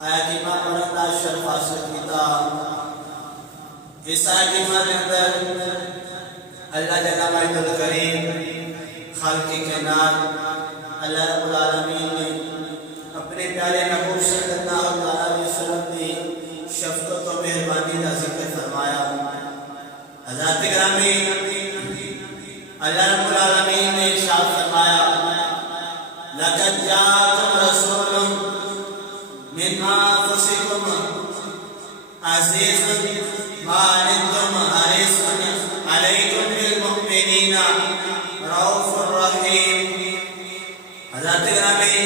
آیت پڑھنا شرف حاصل کیتا۔ اس آیت کے اندر اللہ جل مجدہ الکریم خالق کائنات اللہ رب العالمین نے اپنے پیارے محبوب صلی اللہ علیہ وسلم کی شفقت و مہربانی کا ذکر فرمایا۔ حضرات گرامی، اللہ رب العالمین نے ارشاد فرمایا لَقَدْ جَاءَكُمْ رَسُولٌ مِّنْ أَنفُسِكُمْ عَزِيزٌ مَّا عَنِتُّمْ حَرِيصٌ عَلَيْكُمْ بِالْمُؤْمِنِينَ رَءُوفٌ رَحِيمٌ۔ حضرات گرامی،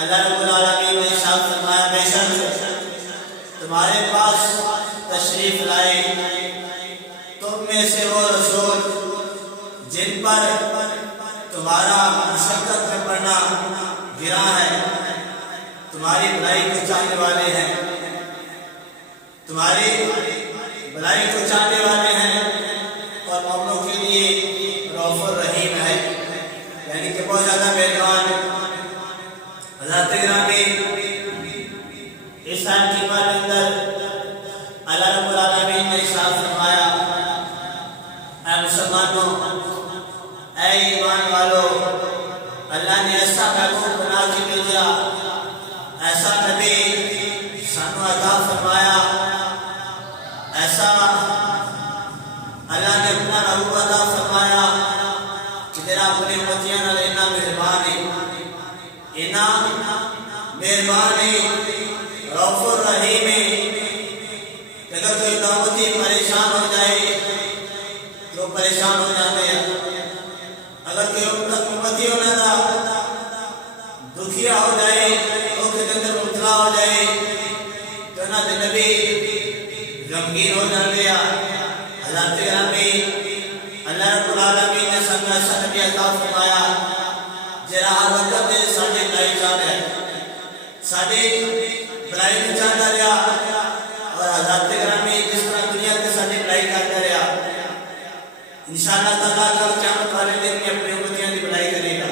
اللہ رب العالمین نے ارشاد فرمایا بے شک تمہارے پاس تشریف لائے تم میں سے وہ رسول جن پر تمہارا مشقت میں پڑنا گرا ہے، تمہاری بھلائی کو چاہنے والے ہیں، تمہاری بھلائی کو چاہنے والے ہیں اور مومنوں کے لیے رؤوف الرحیم ہے، یعنی کہ بہت زیادہ مہربان۔ حضرات گرامی، اس آیت کے اندر اللہ رب العالمین نے ارشاد فرمایا اے مسلمانوں، اے ایمان والو، اللہ نے ایسا محبوب بنا کے بھیجا، ایسا نبی سانو عطا فرمایا، ایسا اللہ نے اپنا محبوب عطا فرمایا کہ تیرا اپنے امتیاں نال اتنا مہربان ہے، اتنا مہربان ہے، رؤوف الرحیم ہے کہ اگر کوئی امتی پریشان ہو جائے تو پریشان ہو جاتے ہیں، اگر کوئی امتی ہونا تھا دکھیا ہو جائے تو کے اندر مبتلا ہو جائے تو نہ نبی غمگین ہو جاتے ہیں۔ حضرات گرامی، اللہ رب العالمین نے سانو ایسا نبی عطا فرمایا جڑا ہر وقت ساڈے بھلائی چاہتا ہے، ساڈے بھلائی نوں چاہتا رہا، اور حضرات گرامی جس طرح دنیا تے ساڈی بھلائی کرتا رہا، انشاءاللہ تعالیٰ کل قیامت والے دن میں اپنے امتیاں کی بھلائی کرے گا،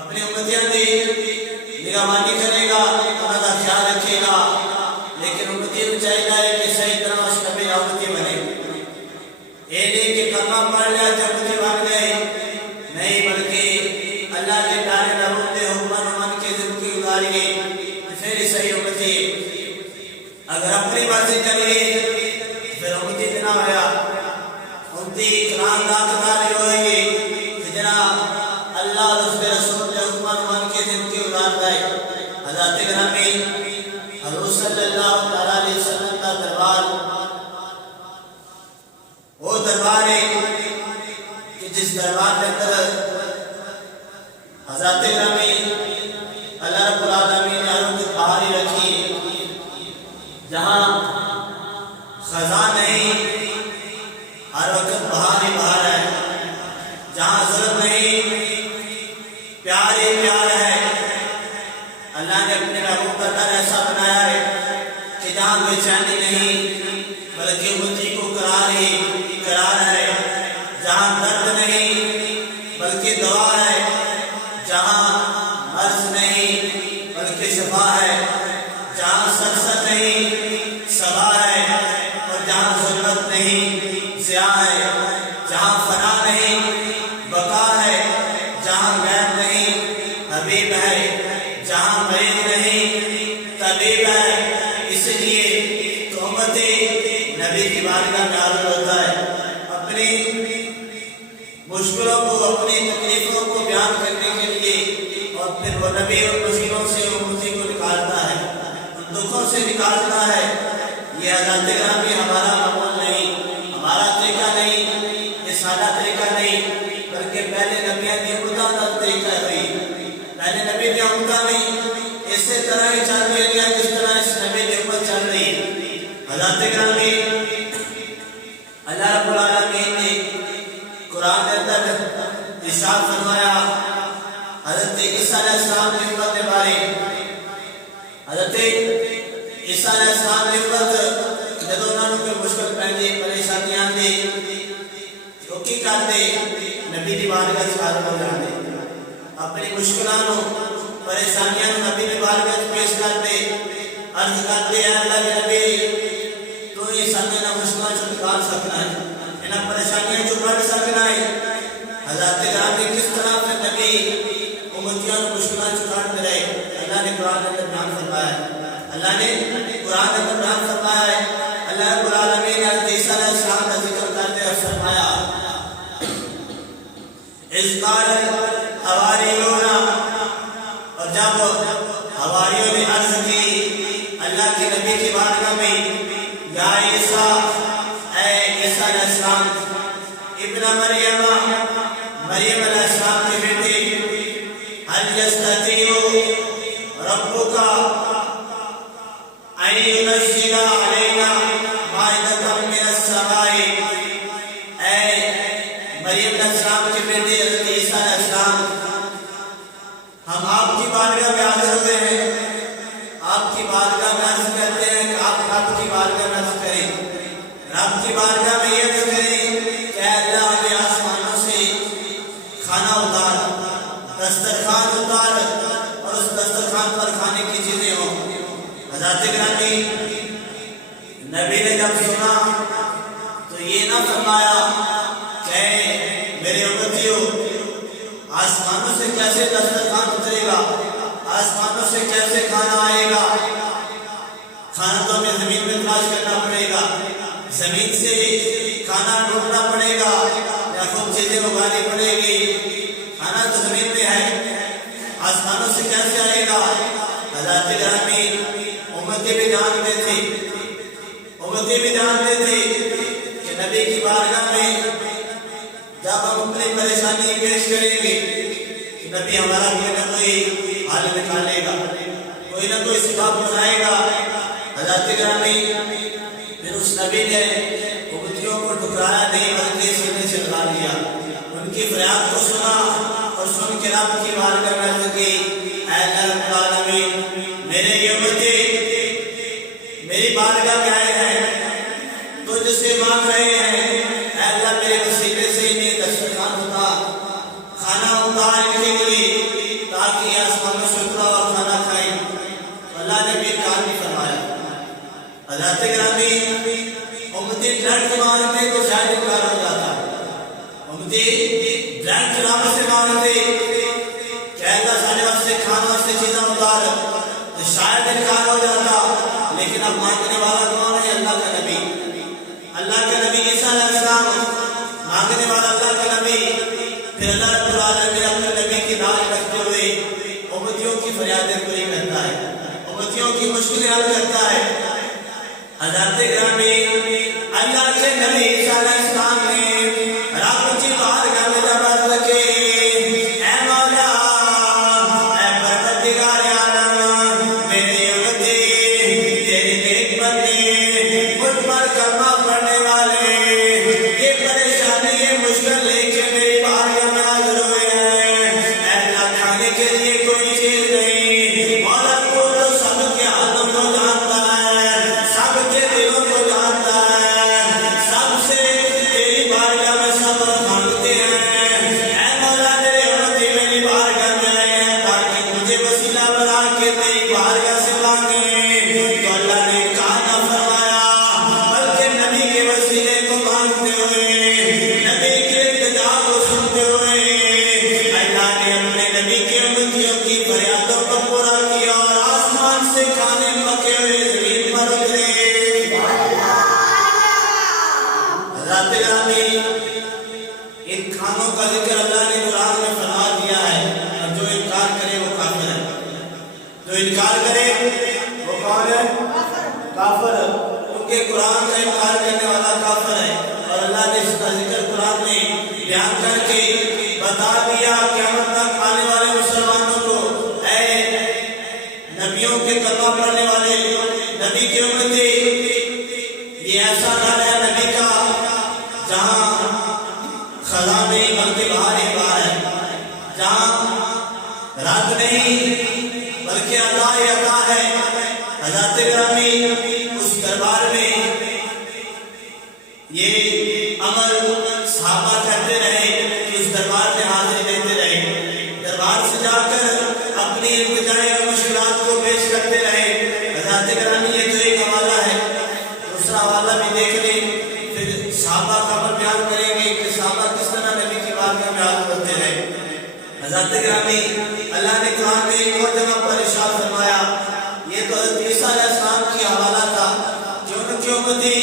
اپنے امتیاں کی نگہبانی کرے گا، انہاں دا خیال رکھے گا، لیکن امتی کو چاہیے کہ صحیح طرح اس نبی کا امتی بنے۔ یہ نہیں کہ کلمہ پڑھ لیا تو امتی بن گئے، نہیں بلکہ اللہ کے پیارے محبوب کے حکم من کے زندگی گزاریے پھر ہی صحیح امتی۔ اگر اپنی مرضی کریے پھر امتی نہ ہویا، امتی کلام داری ہوئے گی کہ جناب اللہ اور اس کے رسول کے حکم من کے زندگی گزارتا ہے۔ حضرات گرامی، حضور صلی اللہ علیہ وسلم کا دربار وہ دربار ہے کہ جس دربار کے اندر حضرات گرامی اللہ رب العالمین نے ہر وقت بہاری رکھی، جہاں خزاں نہیں ہر وقت بہار ہی بہار ہے، جہاں ظلم نہیں پیار ہی پیار ہے۔ اللہ نے اپنے محبوب کا گھر ایسا بنایا ہے کہ جہاں بے چینی نہیں بلکہ امتی کو قرار ہی قرار ہے، جہاں درد نہیں بلکہ دوا ہے، جہاں مرض نہیں بلکہ شفا ہے، جہاں سرسد نہیں صبا ہے، اور جہاں ظلمت نہیں ضیاء ہے، جہاں فنا نہیں بقا ہے، جہاں غیب نہیں حبیب ہے، جہاں مریض نہیں طبیب ہے۔ اس لیے تو امتی نبی کی بارگاہ میں حاضر ہوتا ہے، اپنی مشکلوں کو اپنی تکلیفوں کو بیان کرنے کے لیے، اور پھر وہ نبی اور مشکلوں سے امتی کو نکالتا ہے، ان دکھوں سے نکالتا ہے۔ یہ حضرات گرامی ہمارا معمول نہیں، ہمارا طریقہ نہیں، یہ سادہ طریقہ نہیں، بلکہ پہلے نبیوں کی امتوں کا طریقہ ہوئی، پہلے نبی کی امتوں میں اسی طرح ہی چل رہی ہے جس طرح اس نبی کی امت چل رہی ہے۔ حضرات گرامی، اللہ رب العالمین نے قرآن کے اندر ارشاد فرمایا حضرت عیسیٰ علیہ السلام کی امت کے بارے، حضرت عیسیٰ علیہ السلام کی امت جب انہوں نے کوئی مشکل پہنچی پریشانیاں دی تو کی کرتے نبی دی بارگاہ سے حاضر ہو جاتے، اپنی مشکلوں پریشانیاں نبی کی بارگاہ میں پیش کرتے، عرض کرتے ہیں اللہ کے نبی تو ہی سامنے نہ مشکلات سے نکال سکنا ہے، انہیں پریشانیاں جو بڑھ سکنا ہے۔ حضرت گرامی کس طرح سے نبی امتیوں کو مشکلات چکاتے رہے، اللہ نے قرآن میں بیان فرمایا ہے، اللہ نے قرآن میں بیان فرمایا ہے۔ اللہ رب العالمین نے حضرت عیسیٰ علیہ السلام کا ذکر کرتے ہوئے فرمایا اذ قال الحواریون، اور جب حواریوں نے عرض کی اللہ کے نبی کی بارگاہ میں یا عیسیٰ، اے عیسیٰ علیہ السلام ابن مریم، مریم علیہ السلام کے بیٹے، هل يستطيع ربك ان ينزل علينا مائدة من السماء، اے مریم علیہ السلام کے بیٹے حضرت عیسیٰ علیہ السلام، ہم آپ کی بارگاہ میں حاضر ہوئے ہیں، آپ کی بارگاہ میں عرض کرتے ہیں کہ آپ رب کی بارگاہ میں عرض کریں، رب کی بارگاہ میں یہ عرض کریں کہ اللہ ہمیں آسمانوں سے کھانا اتار، دسترخوان اتار، اور اس دسترخوان پر کھانے کی چیزیں ہوں۔ حضرت گرامی نبی نے جب سنا تو یہ نہ فرمایا کہ میرے امتیوں آسمانوں سے کیسے دسترخوان اترے گا، آسمانوں سے کیسے کھانا آئے گا، کھانا تو ہمیں زمین میں تلاش کرنا پڑے گا، زمین سے کھانا ڈھونڈنا پڑے گا یا خود چیزیں اگانی پڑے گی، کھانا تو زمین میں ہے، آسمانوں سے کیسے آئے گا۔ حضرت گرامی امتی بھی جانتے تھے، امتی بھی جانتے تھے کہ نبی کی بارگاہ میں جب ہم اپنی پریشانی پیش کریں گے نبی ہمارا کوئی نہ کوئی حل نکالے گا، کوئی نہ کوئی سبب بنائے گا۔ حضرت گرامی پھر اس نبی نے امتیوں کو ٹھکرایا نہیں بلکہ سینے سے لگا لیا، ان کی فریاد کو سنا اور سن کے رب کی بارگاہ میں عرض کی اے رب العالمین میرے یہ امتی میری بارگاہ میں آئے ہیں، تجھ سے مانگ رہے ہیں اے اللہ میرے وسیلے سے انہیں دسترخوان اتار، کھانا اتار ان کے لیے تاکہ آسمانوں سے اترا ہوا کھانا کھائیں۔ اللہ نے بھی کام بھی فرمایا۔ حضرت گرامی امتی ڈرٹ مانگتے تو شاید انکار ہو جاتا، امتی ڈرٹ نام سے مانگتے کہ اللہ سارے واسطے کھانا واسطے چیزیں اتار تو شاید انکار ہو جاتا، لیکن اب مانگنے والا کون ہے؟ اللہ کا نبی، اللہ کا نبی عیسیٰ علیہ السلام، مانگنے والا اللہ کا نبی۔ پھر اللہ رب العالمین اپنے نبی کی داد رکھتے ہوئے امتیوں کی فریادیں پوری کرتا ہے، امتیوں کی مشکلیں حل کرتا ہے۔ حضرت گرامی اللہ کے نبی عیسیٰ علیہ السلام نے رب کی بارگاہ میں جب عرض کی اے مولا اے پروردگار عالم میرے امتی تیرے نیک بندے مجھ پر کلمہ پڑھنے والے یہ پریشانی یہ مشکل لے کے میری بارگاہ میں حاضر ہوئے ہیں، اے اللہ کھانے کے لیے کوئی چیز نہیں، مولا کو تو سب کے حالوں کو جانتا ہے، سب کے دلوں کو جانتا ہے، سب سے تیری بارگاہ میں سب مانگتے ہیں، اے مولا میرے امتی میری بارگاہ میں آئے ہیں تاکہ مجھے وسیلہ بنا کے تیری بارگاہ سے مانگیں، تو اللہ نے کہا نہ فرمایا بلکہ نبی کے وسیلے کو مانگتے ہوئے، نبی کے التجا کو سنتے ہوئے اللہ نے اپنے نبی کے امتیوں کی فریادوں کو پورا کیا اور آسمان سے کھانے پکے ہوئے زمین پر اترے۔ حضرت گرامی ان کھانوں کا ذکر اللہ نے قرآن میں فرما دیا ہے، اور جو انکار کرے وہ کافر ہے، جو انکار کرے وہ کون ہے؟ کافر، کیونکہ قرآن کا انکار کرنے والا کافر ہے، اور اللہ نے اس کا ذکر قرآن میں بیان کر کے بتا دیا قیامت تک آنے والے مسلمانوں کو اے نبیوں کے کلمہ پڑھنے والے نبی کے امتی یہ ایسا گھر ہے نبی کا جہاں خزاں نہیں بلکہ باہر ہی باہر ہے، جہاں رات نہیں بلکہ عطا ہی عطا ہے۔ حضرت گرامی اس دربار میں یہ عمل صحابہ کرتے رہے کہ اس دربار میں حاضری دیتے رہے، دربار سے جا کر اپنی حضرات گرامی یہ تو ایک حوالہ ہے، دوسرا حوالہ بھی دیکھ لیں، پھر صحابہ کا عمل بیان کریں گے کہ صحابہ کس طرح نبی کی بارگاہ میں حاضر ہوتے رہے۔ حضرات گرامی اللہ نے قرآن میں ایک اور جگہ پر ارشاد فرمایا، یہ تو حضرت عیسیٰ علیہ السلام کی حوالہ تھا کہ ان کی امتی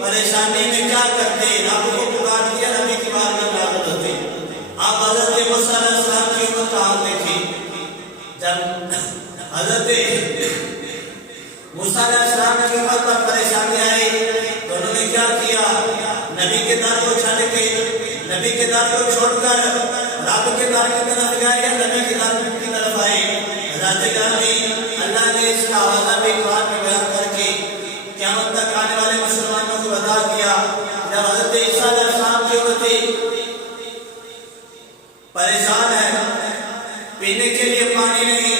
پریشانی میں کیا کرتے، رب کو پکار دیا نبی کی بارگاہ میں حاضر ہوتے۔ آپ حضرت موسیٰ علیہ السلام کی امت کا حال دیکھیں، جب حضرت موسیٰ علیہ السلام کی امت پر پریشانی آئی تو انہوں نے کیا کیا، نبی کے در کو چھوڑ کے، نبی کے در کو چھوڑ کر رب کے در کی طرف گئے یا نبی کے در کی طرف آئے۔ حضرات گرامی اللہ نے اس کا حوالہ بھی قرآن میں بیان کر کے قیامت تک آنے والے مسلمانوں کو بتا دیا، جب حضرت عیسیٰ علیہ السلام کی امتی پریشان ہے، پینے کے لیے پانی نہیں،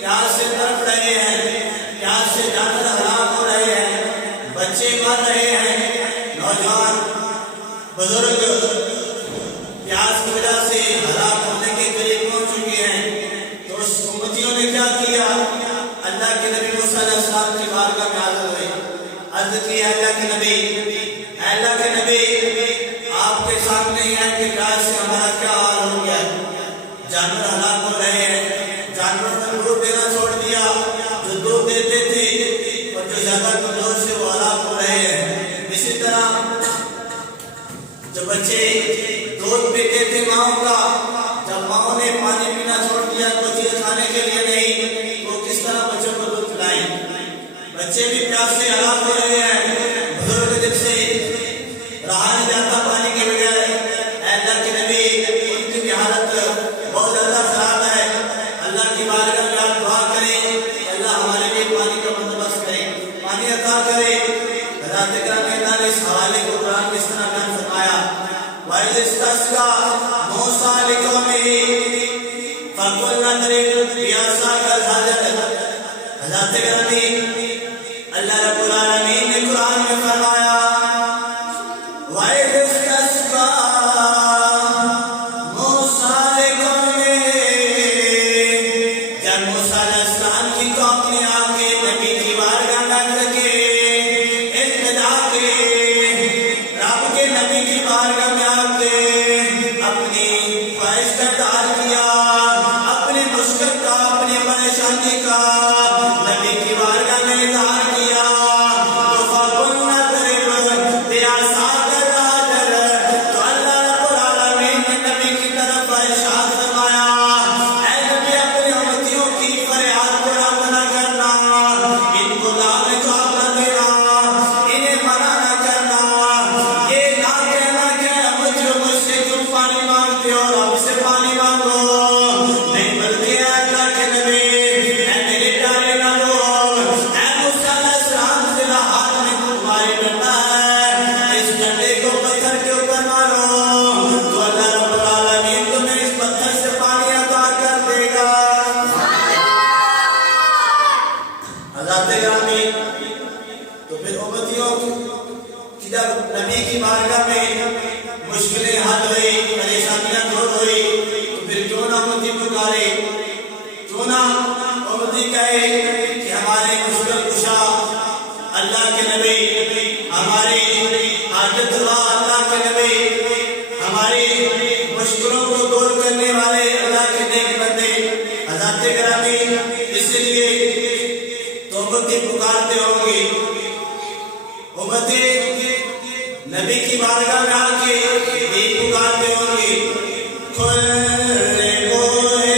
پیاس سے تڑپ رہے ہیں، پیاس سے جانور ہلاک ہو رہے ہیں، بچے مر رہے ہیں، نوجوان بزرگ پیاس کی وجہ سے ہلاک ہونے کے قریب پہنچ چکے ہیں، تو اس امتیوں نے کیا کیا، اللہ کے نبی موسیٰ علیہ السلام کی بارگاہ میں حاضر ہوئے، عرض کی اے اللہ کے نبی، اے اللہ کے نبی آپ کے سامنے ہی ہے کہ پیاس سے ہمارا کیا حال ہو گیا، جانور ہلاک ہو رہے ہیں، جانوروں نے دودھ دینا چھوڑ دیا، جو دودھ دیتے تھے اور جو زیادہ کمزور سے وہ ہلاک ہو رہے ہیں۔ اسی طرح جو بچے دودھ پیتے تھے ماؤں کا، جب ماؤں نے پانی پینا چھوڑ دیا تو چیز کھانے کے لیے نہیں، تو کس طرح بچوں کو دودھ پلائیں، بچے بھی پیاس سے ہلاک ہو رہے ہیں، بزرگ جب سے رہا نہیں جاتا پانی کے بغیر، اے اللہ کے نبی ان کی بھی حالت بہت زیادہ خراب ہے، اللہ کی بارگاہ میں آپ دعا کریں، اللہ ہمارے لیے پانی کا بندوبست کرے، پانی عطا کرے۔ حضرات گرامی اللہ نے اس حوالے کو قرآن میں اس طرح بیان فرمایا، وَإِذِ اسْتَسْقَىٰ مُوسَىٰ لِقَوْمِهِ فَقُلْنَا اضْرِبْ بِعَصَاكَ الْحَجَرَ۔ حضرات گرامی اللہ رب العالمین نے قرآن میں فرمایا، وَإِذِ اسْتَسْقَىٰ مُوسَىٰ لِقَوْمِهِ، جب موسیٰ علیہ السلام کی قوم نے آ کے نبی کی بارگاہ میں کر کے التجا کے رب کے نبی کی بارگاہ میں آ کے اپنی خواہش کا اظہار کیا، اپنے مشکل کا، اپنی پریشانی کا نبی کی بارگاہ میں اظہار کیا، تو فَقُلْنَا اضْرِبْ بِعَصَاكَ الْحَجَرَ، تو اللہ رب العالمین نے نبی کی طرف ارشاد فرمایا، اے نبی اپنے امتیوں کی فریاد کو رد نہ کرنا، ان کو دعوت کر دینا، انہیں منع نہ کرنا، یہ نہ کہنا کہ مجھ سے تم پانی مانگتے ہو اور ہم سے پانی مانگو، نہیں بلکہ اے اللہ کے نبی، اے میرے پیارے نبی، اے موسیٰ علیہ السلام سے ہاتھ میں تمہارے ڈنڈا ہے، اس ڈنڈے کو پتھر کے اوپر مارو تو اللہ رب العالمین تمہیں اس پتھر سے پانی عطا کر دے گا۔ حضرات گرامی تو پھر امتیوں کی جب نبی کی بارگاہ میں مشکلیں حل ہوئی، پریشانیاں دور ہوئی، تو پھر کیوں نہ امتی پکارے، کیوں نہ امتی کہے کہ ہمارے مشکل کشا اللہ کے نبی، ہماری حاجت روا اللہ کے نبی، ہماری مشکلوں کو دور کرنے والے اللہ کے نیک بندے۔ حضرات گرامی اس لیے تو امتی پکارتے ہوں گے، امتی نبی کی بارگاہ میں آ کے یہی پکارتے ہوں گے، کھلے کوئے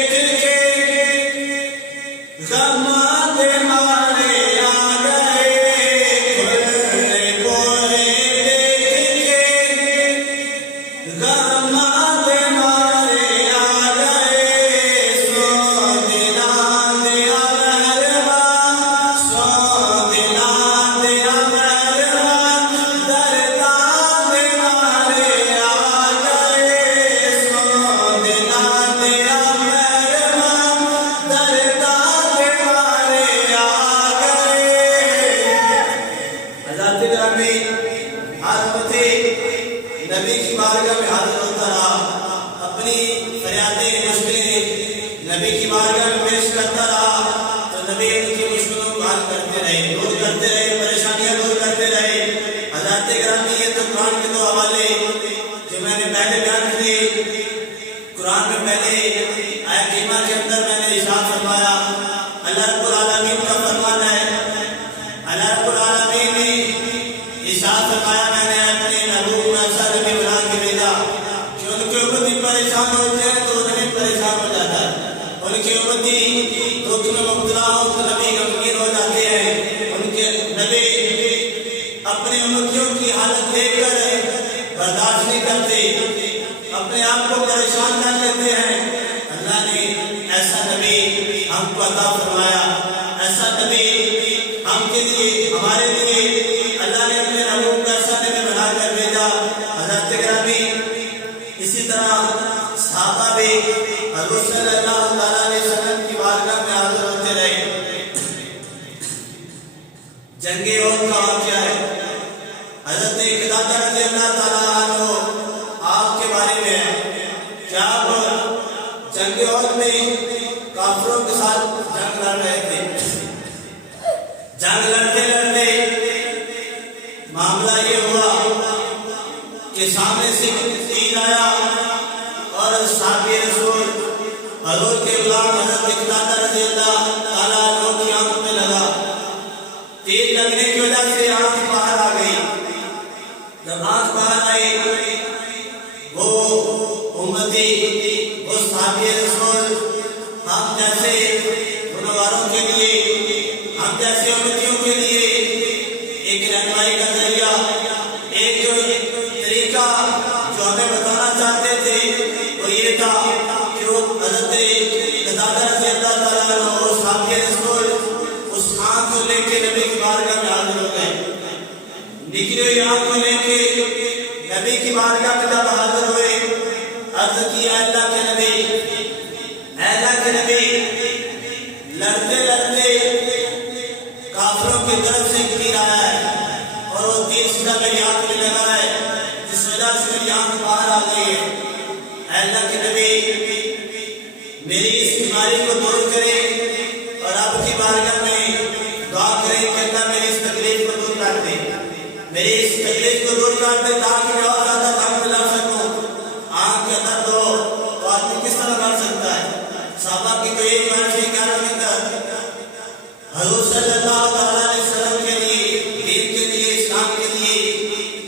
دیکھ کے غمات مارے آ گئے، کھلے کوئے دیکھ کے غمات مارے آ گئے، سو دلان دیا مہربان، سو دلان دیا مہربان، دردان مارے آ گئے، سو دلان دیا مہربان، دردان مارے آ حل کرتے رہے، دور کرتے رہے، پریشانیاں دور کرتے رہے۔ حضرات گرامی یہ تو قرآن کے دو حوالے جو میں نے پہلے بیان کیے، قرآن میں پہلے آیت کریمہ کے اندر میں نے ارشاد فرمایا، اللہ رب العالمین کا فرمان ہے، اللہ رب العالمین نے ارشاد فرمایا میں نے اپنے محبوب کو ایسا نبی بنا کے بھیجا کہ ان کے امتی پریشان ہوتے ہیں تو نبی پریشان ہو جاتا ہے، ان کے امتی دکھ میں مبتلا ہو تو نبی غمگین ہو جاتے ہیں، ان کے نبی اپنے امتیوں کی حالت دیکھ کر برداشت نہیں کرتے، اپنے آپ کو پریشان کر لیتے ہیں۔ اللہ نے ایسا نبی ہم کو عطا فرمایا، ایسا نبی ہم کے لیے، ہمارے لیے اللہ نے اپنے محبوب کو ایسا نبی بنا کر بھیجا۔ حضرت گرامی اسی طرح صحابہ بھی حضور صلی اللہ تعالیٰ علیہ وسلم کی بارگاہ میں حاضر ہوتے رہے۔ جنگ احد کا واقعہ ہے، حضرت قتادہ رضی اللہ تعالیٰ عنہ آپ کے بارے میں ہے کہ آپ جنگ احد میں کافروں کے ساتھ جنگ لڑ رہے تھے۔ جنگ لڑتے لڑتے معاملہ یہ ہوا کہ سامنے سے تیر آیا اور صحابی رسول حضور کے غلام حضرت قتادہ رضی اللہ تعالیٰ عنہ کی آنکھ میں لگا۔ تیر لگنے کی وجہ سے آنکھ باہر آ گئی۔ جب آنکھ باہر آئی وہ امتی، وہ صحابی رسول ہم جیسے گنہگاروں کے لیے، ہم جیسے امتیوں کے لیے ایک رہنمائی کا ذریعہ، ایک طریقہ جو ہمیں بتانا چاہتے تھے وہ یہ تھا کہ وہ حضرت قتادہ رضی اللہ تعالیٰ عنہ صحابی رسول اس آنکھ کو لے کے نبی کی بارگاہ میں حاضر ہو گئے۔ نکلی ہوئی آنکھ کو لے کے نبی کی بارگاہ میں جب حاضر ہوئے، عرض کی اے اللہ کے نبی، اے اللہ کے نبی، لڑتے لڑتے کافروں کی طرف سے تیر آیا ہے اور وہ تیر سیدھا میری آنکھ میں لگا ہے جس وجہ سے میری آنکھ باہر آ گئی ہے۔ اے اللہ کے نبی میری اس بیماری کو دور کرے اور آپ کی بارگاہ میں دعا کریں کہ اللہ میری اس تکلیف کو دور کر دے، میری اس تکلیف کو دور کر دے تاکہ میں اور زیادہ دم لگ سکوں۔ آنکھ کا درد ہو تو آدمی کس طرح لڑ سکتا ہے؟ صحابہ کی تو ایک بار سے کیا حضور صلی اللہ تعالیٰ علیہ وسلم کے لیے، دین کے لیے، اسلام کے لیے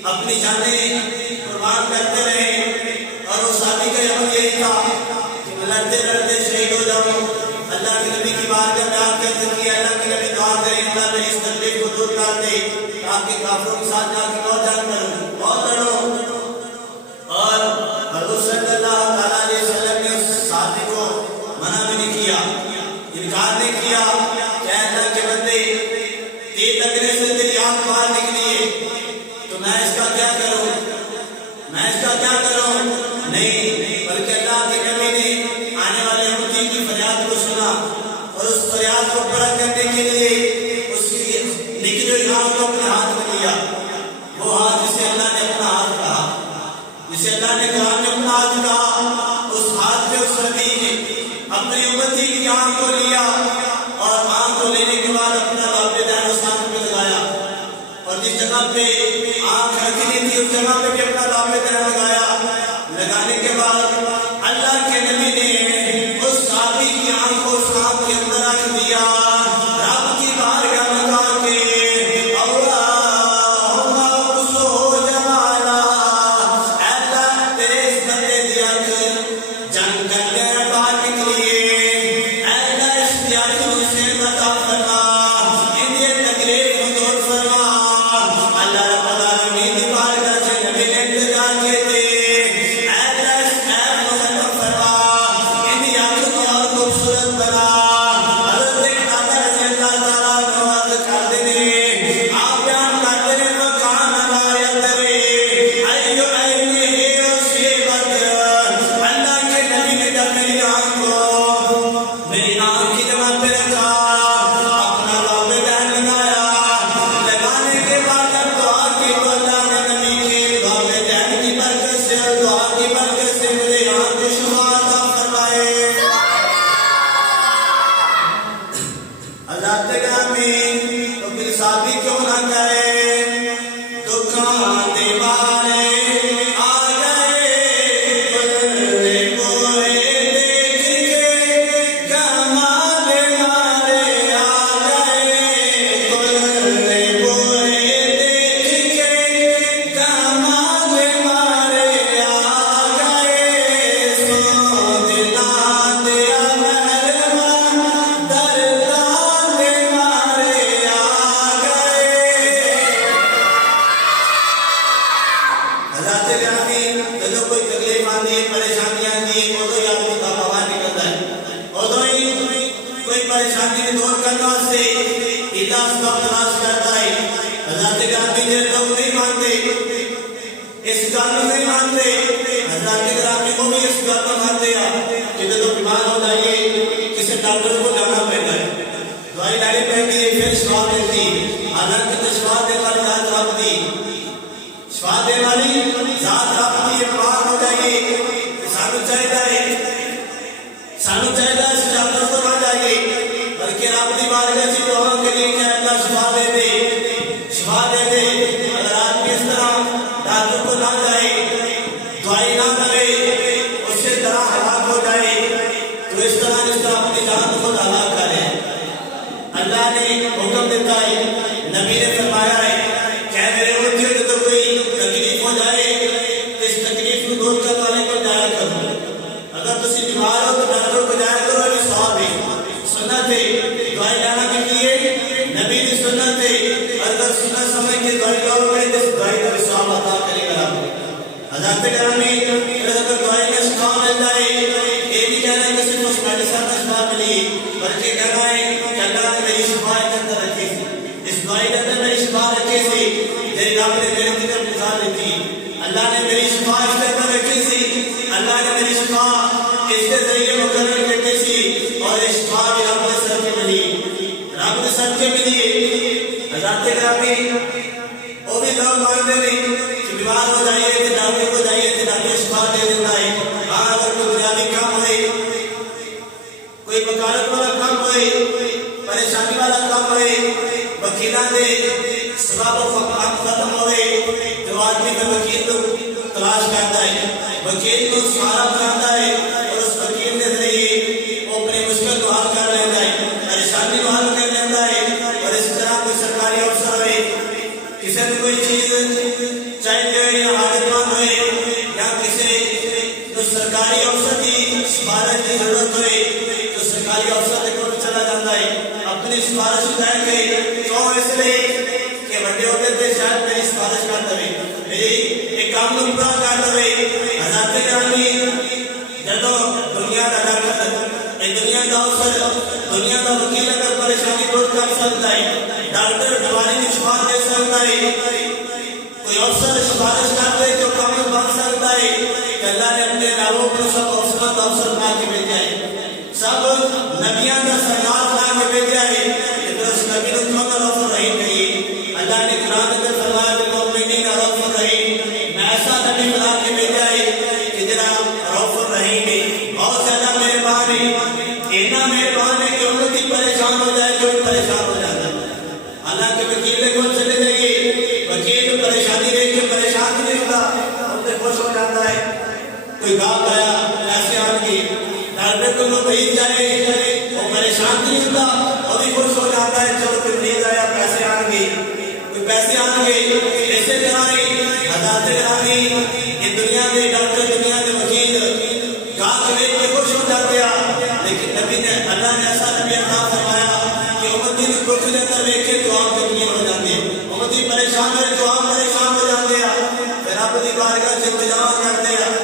اپنی جانیں قربان کرتے رہے اور اس صحابی کا عمل یہی تھا کہ میں لڑتے لڑتے شہید ہو جاؤں۔ اللہ کے نبی کی بارگاہ میں آ کے عرض کی اللہ کے نبی دعا کریں اللہ میری اس تکلیف کو دور کر دے تاکہ کافروں کے ساتھ جا کے اور جنگ کروں اور لڑوں۔ اور حضور صلی اللہ تعالیٰ علیہ وسلم نے اس صحابی کو منع بھی نہیں کیا، انکار نہیں کیا کہ اللہ کے بندے تیر لگنے سے تیری آنکھ باہر نکلی ہے تو میں اس کا کیا کروں، میں اس کا کیا کروں؟ نہیں، بلکہ اللہ کے نبی نے آنے والے امتی کی فریاد کو سنا اور اس فریاد کو پورا کرنے کے لیے اس کی نکلی ہوئی آنکھ کو اپنے ہاتھ میں لیا، وہ ہاتھ جسے اللہ نے اپنا ہاتھ کہا، جسے اللہ نے قرآن میں اپنا ہاتھ کہا، اس ہاتھ پہ اس نبی نے اپنی امتی کی آنکھ کو لیا اور آنکھ کو لینے کے بعد اپنا لابِ دین اس آنکھ پہ لگایا اور جس جگہ پہ آنکھ رکھی نہیں تھی اس جگہ پہ بھی اپنا لابِ دین لگایا۔ لگانے کے بعد اللہ کے نبی نے اس صحابی کی آنکھ کو اس آنکھ کے اندر رکھ دیا، رب کی بارگاہ میں کہا کہ اللہم اغفر جمالا، اے اللہ تیرے اس بندے دی آنکھ جنگ کرنے باہر نکلی ہے، اے اللہ اس دی آنکھ کو سے عطا فرما، ان یہ تکلیف کو دور فرما۔ اللہ رب العالمین کی بارگاہ سے نبی نے انتظار کیے تھے، اے اللہ اس گرامی تو پھر شادی کیوں نہ کرے دکان دیوارے آ گئے کلے بوئے دیکھ کے کمال مارے آ گئے کلے بوئے دیکھ کے کمال مارے آ گئے سود نہ دیا مہربان دردان مارے آ گئے حضرات گرامی جب کوئی تکلیف آتی ہے پریشانی آتی ہے ادو ہی آدمی کا باہر نکلتا ہے ادو ہی کوئی پریشانی دور کرنے واسطے علاج کا تلاش کرتا ہے حضرات گرامی جو لوگ نہیں مانتے اس گل کو نہیں مانتے حضرات گرامی کو بھی اس گل کو مانتے ہیں کہ جب بیمار ہو جائیے کسی ڈاکٹر کو جانا پڑتا ہے دوائی لانی پڑتی ہے پھر شفا ملتی حالانکہ تو شفا دے والی ذات رب دی شفا دے والی ذات رب دی بیمار ہو جائیے سانو چاہیے اس ڈاکٹر کو نہ جائیے بلکہ رب دی بارگاہ سے دعا کریے کہ اللہ شفا دے دے اگر آدمی اس طرح ڈاکٹر کو نہ جائے دوائی نہ کرے اس سے طرح ہلاک ہو جائے تو اس طرح اپنی جان خود ہلاک کرے اللہ نے حکم دیتا ہے نبی نے فرمایا ہے کہ میرے امتیوں کو تو کوئی تکلیف ہو جائے اس تکلیف کو دور کرنے والے کو جایا کرو اگر تسی بیمار ہو تو ڈاکٹر کو جایا کرو ابھی ثواب ہے سنت ہے دوائی لانا کے لیے نبی کی سنت ہے اگر سنت سمجھ کے دوائی لاؤ گے تو دوائی کا بھی ثواب عطا کرے گا حضرات گرامی اگر دوائی کا شفا مل جائے یہ نہیں کہنا ہے کہ صرف اس میڈیسن کا شفا ملی بلکہ کہنا ہے کہ اللہ نے میری شفا کے اندر رکھی تھی اس دوائی کے اندر میری شفا رکھی تھی میری رب نے میرے اندر مثال دی تھی اللہ نے میری شفا اس کے اندر رکھی تھی اللہ نے میری شفا اس کے ذریعے مقرر کرتی تھی اور اس شفا بھی رب نے سر کے ملی حضرات گرامی وہ بھی لوگ مانتے نہیں کہ بیمار ہو جائیے کہ ڈاکٹر کو جائیے کہ ڈاکٹر شفا دے دیتا ہے ہاں اگر کوئی بنیادی کام ہوئے کوئی وکالت والا کام ہوئے پریشانی والا کام ہوئے وکیلان دے سبب و کام ختم ہوئے تو آدمی کا وکیل کو تلاش کرتا ہے وکیل کو سہارا بناتا ہے اور اس وکیل کے ذریعے وہ اپنی مشکل کو حل کر لیتا ہے پریشانی کو حل کر لیتا ہے اور اس طرح کوئی سرکاری افسر ہوئے کسی بھی کوئی چیز چاہیے یا حاجت مند ہوئے یا کسی جو سرکاری افسر کی سفارش کی ضرورت ہوئے تو سرکاری افسر کے طور چلا جاتا ہے اپنی سفارش لائے گئے کیوں اس لیے کہ بڑے ہوتے تھے شاید میری سفارش کرتا ہوئے میری ایک کام کو پورا کرتا ہوئے حضرات گرامی جدو دنیا کا ڈاکٹر دنیا کا افسر دنیا کا وکیل اگر پریشانی دور کر سکتا ہے ڈاکٹر بیماری کی شفا دے سکتا ہے کوئی افسر سفارش کرتے جو کام بن سکتا ہے کہ اللہ نے اپنے ناموں کو سب افسروں کا افسر بنا کے بھیجا ہے سب نبیاں کا سردار بنا کے بھیجا ہے کہ اس نبی نے کیوں نہ رفع رحیم کہی اللہ نے قرآن میں فرمایا بالمؤمنین رؤوف رحیم میں ایسا نبی بنا کے بھیجا ہے کہ جناب رؤوف رحیم ہے بہت زیادہ مہربان ہے اتنا مہربان ہے کہ امتی پریشان ہو جائے جو پریشان ہو جاتا ہے حالانکہ وکیل کو چلے جائیے وکیل پریشانی دیکھ کے پریشان نہیں ہوتا ان سے خوش ہو جاتا ہے کوئی گاہک آیا پیسے آن گئی ڈاکٹر کو وہ بھیج جائے وہ پریشان نہیں ہوتا وہ بھی خوش ہو جاتا ہے چلو پھر بھیج آیا پیسے آن گئی کوئی پیسے آن گئے ایسے طرح حضرات گرامی یہ دنیا کے ڈاکٹر دنیا کے وکیل گاہک دیکھ کے خوش ہو جاتے ہیں لیکن نبی نے اللہ نے ایسا نبی عطا فرمایا کہ امتی نے کچھ دیر تک دیکھے تو آپ تکلیف ہو جاتی ہے امتی پریشان ہے تو آپ پریشان ہو جاتے ہیں پھر آپ کی بارگاہ سے التجا کرتے ہیں